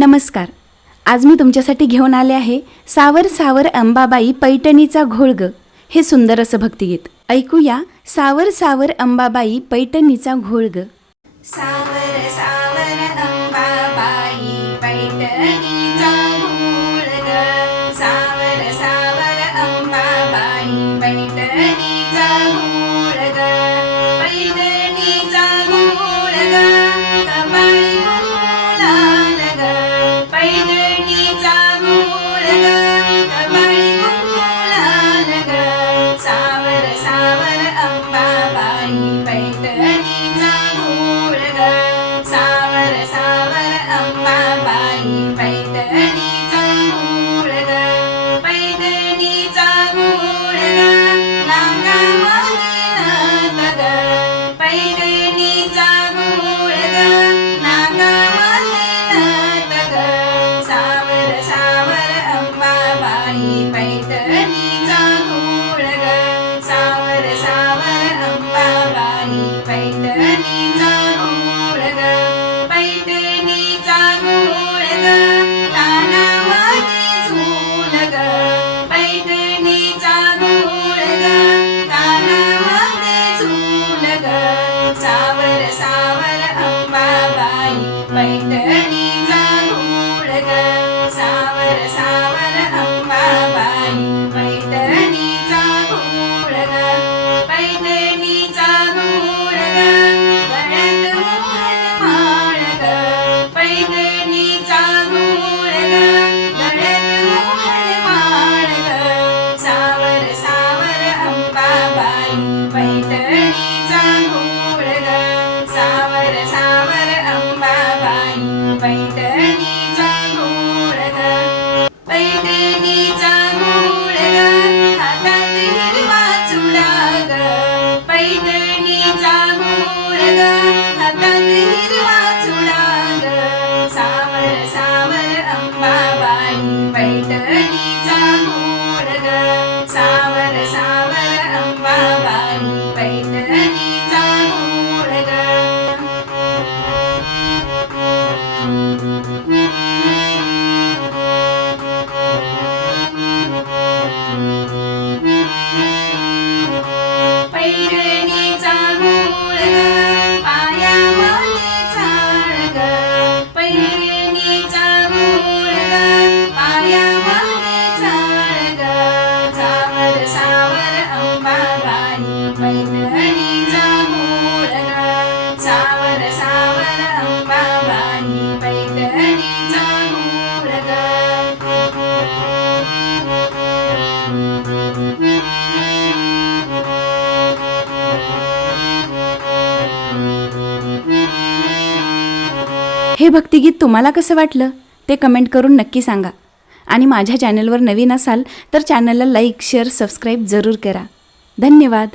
नमस्कार. आज मी तुमच्यासाठी घेऊन आले आहे सावर सावर अंबाबाई पैठणीचा घोळग. हे सुंदर असं भक्तिगीत. ऐकूया सावर सावर अंबाबाई पैठणीचा घोळग. सावर सावर अंबाबाई पैठणीचा घोळग सावर सावर अंबाबाई. पैठणीचा घोळग पैठणीचा घोळग कानामध्ये झूल ग पैठणीचा घोळग कानामध्ये झूल ग सावर सावर अंबाबाई पैठणीचा घोळग सावर सावर हे भक्तिगीत तुम्हाला कसं वाटलं? ते कमेंट करून नक्की सांगा. आणि माझ्या चॅनलवर नवीन असाल तर चॅनलला लाईक शेअर सबस्क्राईब जरूर करा. धन्यवाद.